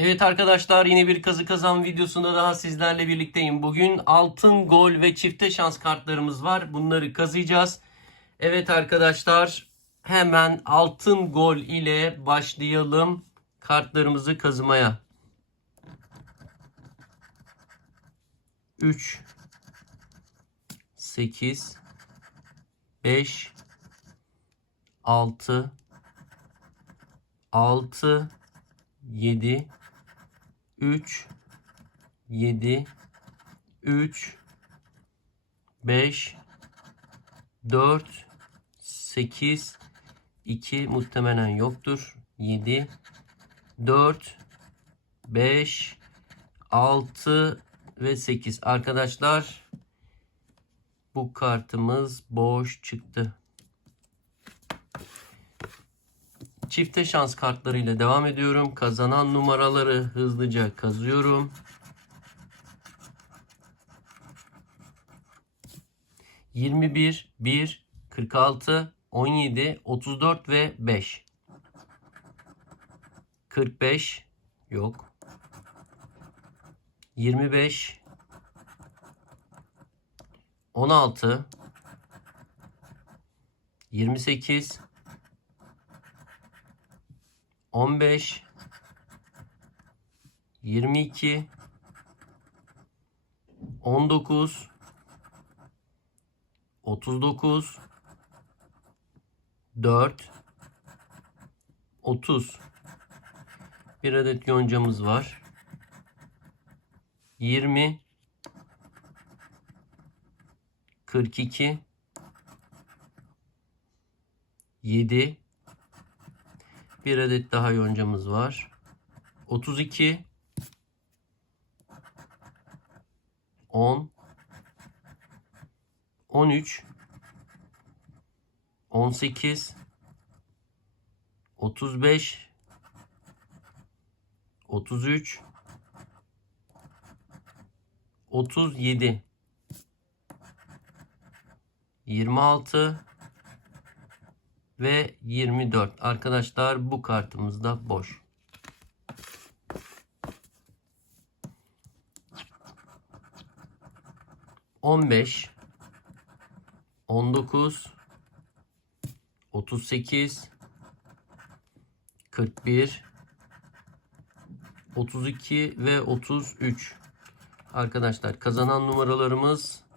Evet arkadaşlar yine bir kazı kazan videosunda daha sizlerle birlikteyim. Bugün altın gol ve çifte şans kartlarımız var. Bunları kazıyacağız. Evet arkadaşlar hemen altın gol ile başlayalım kartlarımızı kazımaya. 3 8 5 6 6 7 3 7 3 5 4 8 2 muhtemelen yoktur. 7 4 5 6 ve 8 arkadaşlar bu kartımız boş çıktı. Çifte şans kartlarıyla devam ediyorum. Kazanan numaraları hızlıca kazıyorum. Yirmi bir, bir, kırk altı, on yedi, otuz dört ve beş. Kırk beş yok. Yirmi beş, on altı, yirmi sekiz, 15 22 19 39 4 30 bir adet yoncamız var. 20 42 7 bir adet daha yoncamız var. 32 10 13 18 35 33 37 26 ve 24. Arkadaşlar bu kartımız da boş. On beş, on dokuz, otuz sekiz, kırk bir, otuz iki ve otuz üç. Arkadaşlar kazanan numaralarımız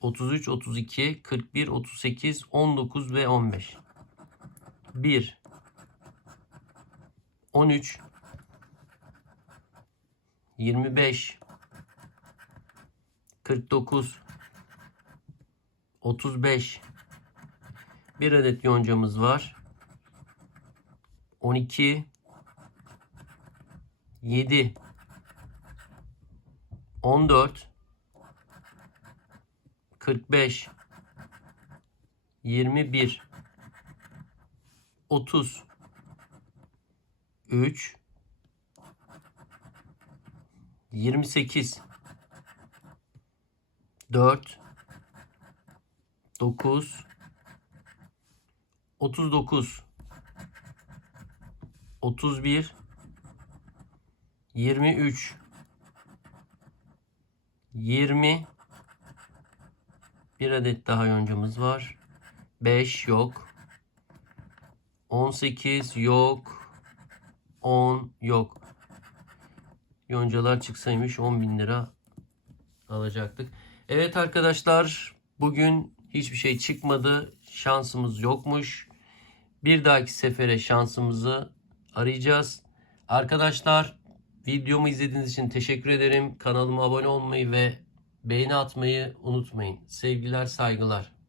33, 32, 41, 38, 19 ve 15. 1 13 25 49 35 bir adet yoncamız var. 12 7 14 45 21 30 3 28 4 9 39 31 23 20 bir adet daha yoncamız var. 5 yok. 18 yok. 10 yok. Yoncalar çıksaymış 10 bin lira alacaktık. Evet arkadaşlar bugün hiçbir şey çıkmadı. Şansımız yokmuş. Bir dahaki sefere şansımızı arayacağız. Arkadaşlar videomu izlediğiniz için teşekkür ederim. Kanalıma abone olmayı ve beğeni atmayı unutmayın. Sevgiler, saygılar.